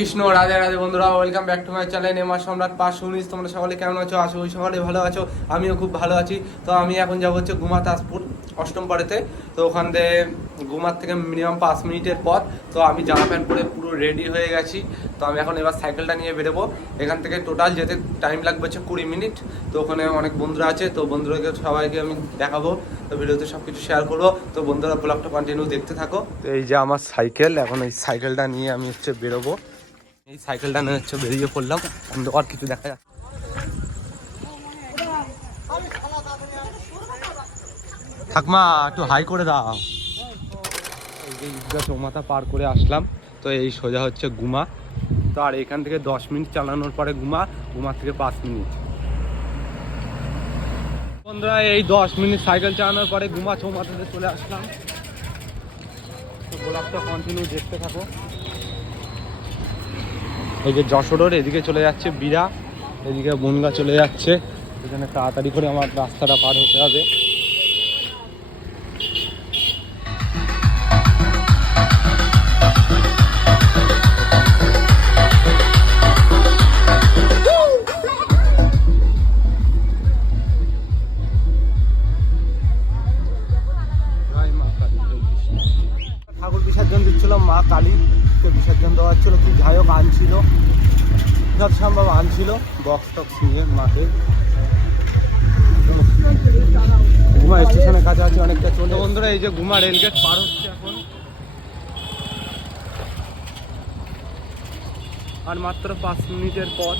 কৃষ্ণ রাধে রাধে বন্ধুরা, welcome back to my channel MR সম্রাট 519। তোমরা সকলে কেমন আছো? আশা করি সকলে ভালো আছো, আমিও খুব ভালো আছি। তো আমি এখন যাবো হচ্ছে গুমা তাজপুর অষ্টম পাড়েতে। তো ওখান থেকে গুমার থেকে মিনিমাম 5 মিনিটের পথ। তো আমি জামা প্যান্ট পরে পুরো রেডি হয়ে গেছি। তো আমি এখন এবার সাইকেলটা নিয়ে বেরোবো। এখান থেকে টোটাল যেতে টাইম লাগবে হচ্ছে 20 মিনিট। তো ওখানে অনেক বন্ধুরা আছে, তো বন্ধুরাকে সবাইকে আমি দেখাবো। তো ভিডিওতে সব কিছু শেয়ার করবো। তো বন্ধুরা ব্লগটা কন্টিনিউ দেখতে থাকো। তো এই যে আমার সাইকেল, এখন এই সাইকেলটা নিয়ে আমি হচ্ছে বেরোবো। এই সাইকেলটা নিয়ে হচ্ছে বেরিয়ে পড়লাম। অন্ধকার কিছু দেখা যায়। ঠাকমা একটু হাই করে দাও। এই যে ঈদগাহ চৌমাথা পার করে আসলাম। তো এই সোজা হচ্ছে গুমা। তো আর এখান থেকে 10 মিনিট চালানোর পরে গুমা থেকে 5 মিনিট। বন্ধুরা এই 10 মিনিট সাইকেল চালানোর পরে গুমা চৌমাথাতে চলে আসলাম। তো ব্লগটা কন্টিনিউ দেখতে থাকো। এই যে যশোর এদিকে চলে যাচ্ছে বিরা, এদিকে বনগা চলে যাচ্ছে। এখানে তাড়াতাড়ি করে আমার রাস্তাটা পার হতে হবে। ঠাকুর বিসর্জন দিচ্ছিল, মা কালীকে বিসর্জন দেওয়া হচ্ছিল। কি যাই হোক আনছিল, সব সম্ভব আনছিল বক্স টক্স নিয়ে মাকে। গুমা স্টেশনের কাছে আছে অনেকটা চলে। বন্ধুরা এই যে গুমা রেলগেট পার হচ্ছে এখন, আর মাত্র 5 মিনিটের পর।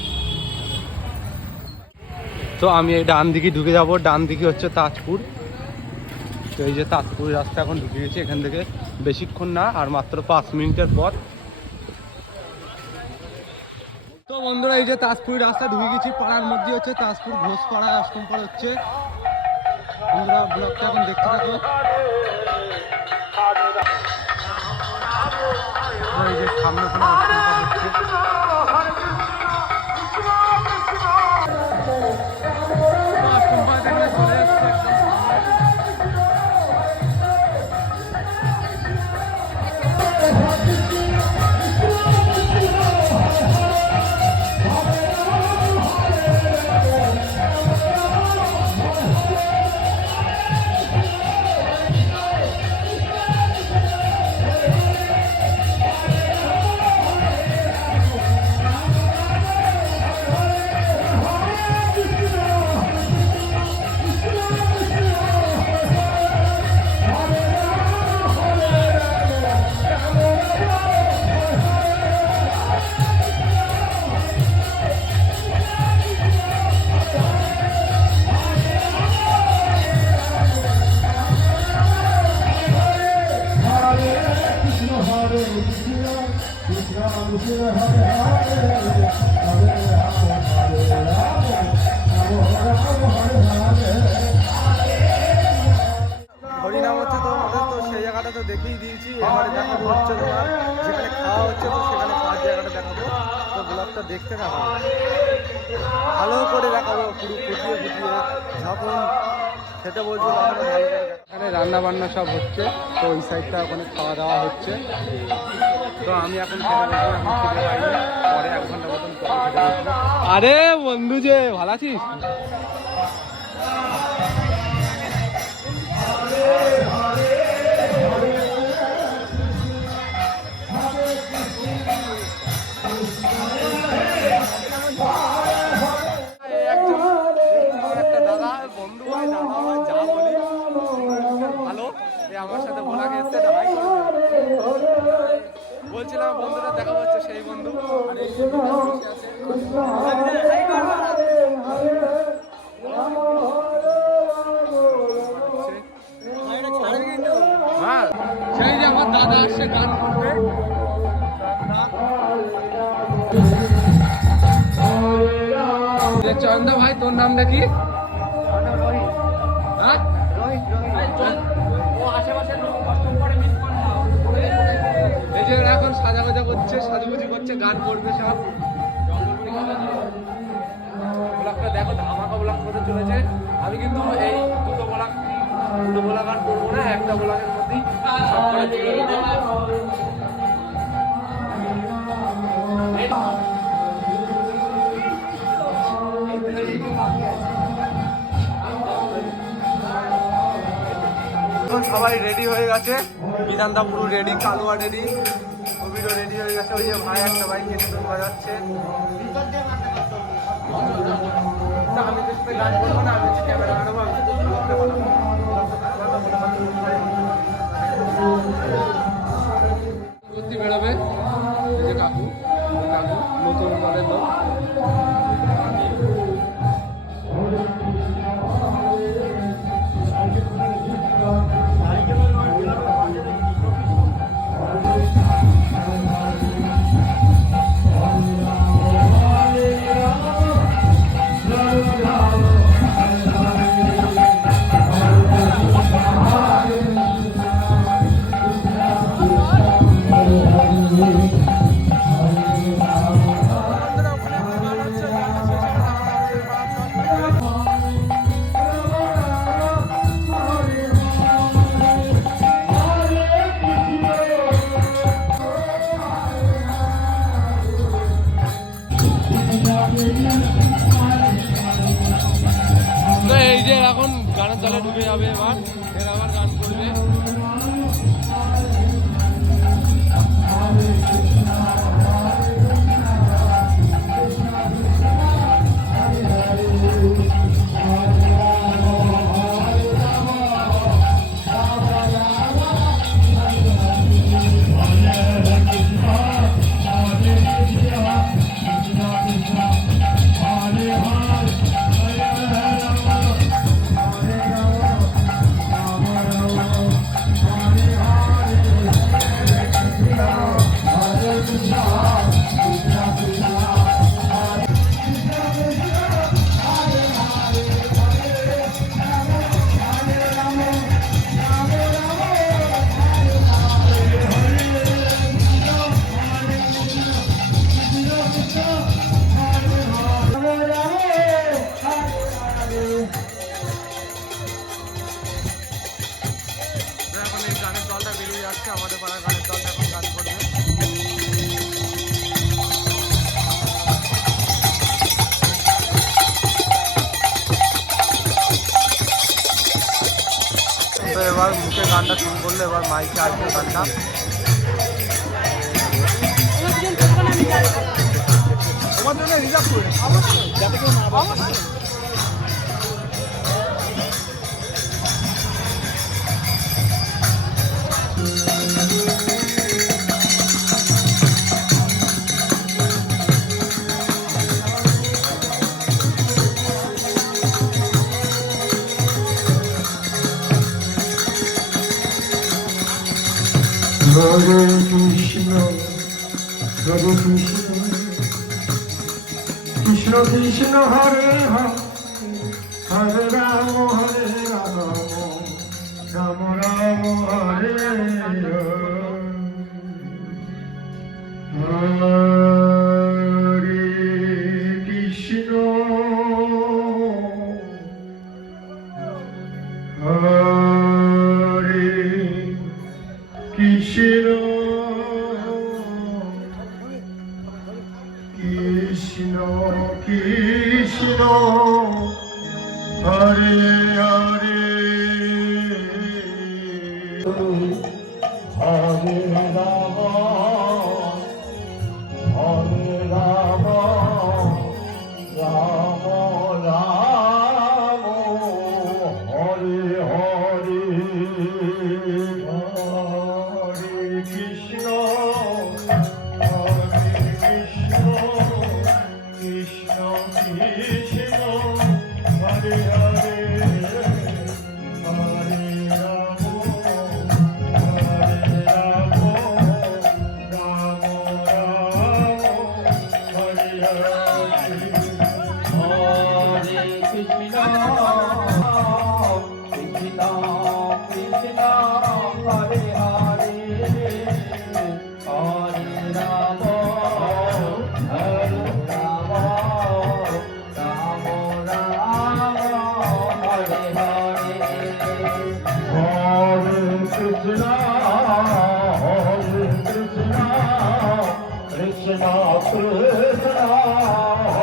তো আমি এই ডান দিকে ঢুকে যাব। ডান দিকে হচ্ছে তাজপুর। তো এই যে তাজপুর রাস্তা এখন ঢুকে গেছে। এখান থেকে বেশিক্ষণ না, আর মাত্র 5 মিনিটের পর। তো বন্ধুরা এই যে তাজপুর রাস্তা ঢুকে গেছি। পাড়ার মধ্যে হচ্ছে তাজপুর ঘোষপাড়া অষ্টম পাড়া হচ্ছে। বন্ধুরা ব্লগটা এখন দেখতে থাকো। এই যে সামনে কোনো অষ্টম পাড়া হচ্ছে। অষ্টম পাড়া থেকে চলে যাচ্ছে একদম। হরিনাম হচ্ছে তো আমাদের, তো সেই জায়গাটা তো দেখেই দিয়েছি। এবারে দেখাবো হচ্ছে তোমার যেখানে খাওয়া হচ্ছে, তো সেখানে খাওয়ার জায়গাটা দেখাবো। তো ব্লগটা দেখতে থাকো, ভালো করে দেখাবো পুরো ফুটিয়ে যখন খেতে বলছো তখন ভালো করে। এখানে রান্না বান্না সব হচ্ছে। তো ওই সাইডটা ওখানে খাওয়া দাওয়া হচ্ছে। তো আমি এখন খেতে বলবো, এখন খেতে পাইনি, পরে 1 ঘন্টা মতন পরে খেতে বলবো। আরে বন্ধু যে ভালো আছিস? আমার সাথে বলা গেছে বলছিলাম বন্ধুরা দেখা হচ্ছে সেই বন্ধু। হ্যাঁ সেই যে আমার দাদা আসছে গান করবে। চন্দা ভাই, তোর নামটা কি? হ্যাঁ এই যে এখন সাজাগোজা করছে, সাজুগুজি করছে, গান করবে সব। ব্লগটা দেখো, ধামাকা ব্লগ করতে চলেছে। আমি কিন্তু এই দুটো ব্লগ আর করবো না, একটা ব্লগের মধ্যেই সব করে তুলে দেবো। সবাই রেডি হয়ে গেছে, বিধানদা পুরো রেডি, কালুয়া রেডি, কবিরও রেডি হয়ে গেছে। ওই যে ভাই একটা ভাই কীর্তন বাজাচ্ছে। আমি তো গান করবো না, আমি হচ্ছে ক্যামেরা আনবো, আমি শুধু সত্যি বেরোবে। এই যে কাকু, কাকু নতুন দলের লোক। তো এই যে এখন গানের দলে ঢুকে যাবে, এবার এর আবার গান করবে। এখন এই গানের দলটা বেরিয়ে যাচ্ছে, আমাদের পাড়ার গানের দলটা এখন গান করবে। তো এবার মুখে গানটা শুরু করলে, এবার মাইকে আসবে গানটা। তোমার জন্য রিজার্ভ করে অবশ্যই, যাতে কেউ না অবশ্যই। Hare Krishna, Hare Krishna, Krishna Krishna Hare Hare, Hare Rama Hare Rama, Rama Rama Hare Hare, Hare Krishna, Hare Krishna, Krishna Krishna, Hare Hare, Hare Rama, Hare Rama, Rama Rama, Hare Hare, Hare Krishna, Hare Krishna, Krishna Krishna, Hare Hare, Hare Rama, Hare Rama, Rama Rama, Hare Hare, Hare Krishna, Krishna Krishna, Hare Hare, Hare Rama, Hare Rama, Rama Rama, Hare Hare, Hare Krishna, Hare Krishna, Krishna Krishna Hare Hare Hare Rama Hare Rama Rama Rama Hare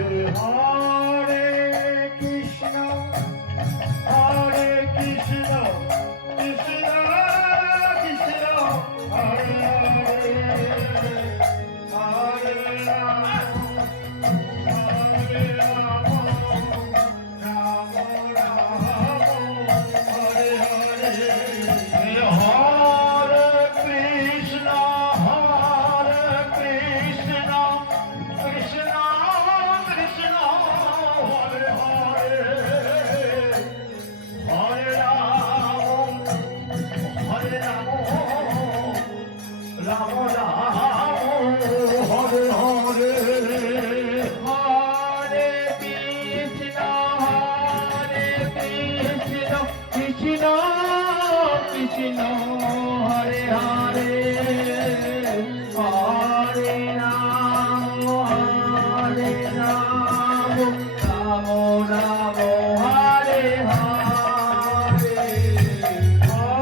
Hare Hare Krishna Krishna Krishna Hare Hare Hare Rama Hare Rama Rama Rama Hare Hare Hare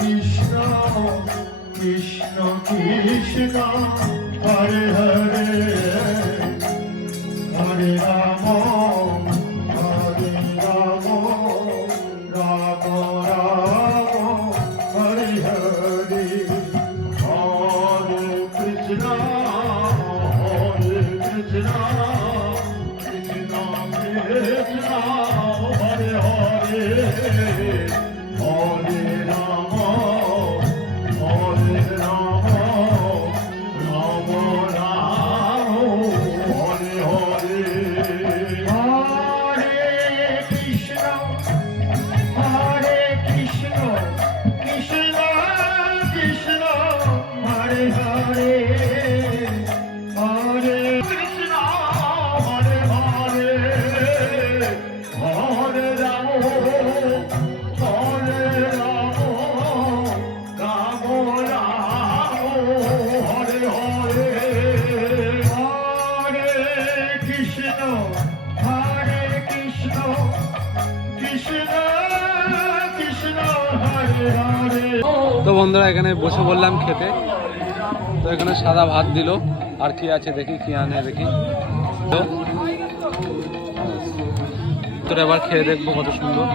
Krishna Krishna Krishna Hare Hare Hare Rama Hare Rama Rama Rama Hare Hare Hare Krishna Krishna Krishna Hare Hare Hare Krishna Hare Hare Hare Rama Hare Rama Rama Rama Hare Hare Hare Krishna Krishna Krishna Hare Hare তো বন্ধুরা এখানে বসে বললাম খেতে। তো এখানে সাদা ভাত দিল, আর কি আছে দেখি, কি আনে দেখি। তো এবার খেয়ে দেখবো কত সুন্দর।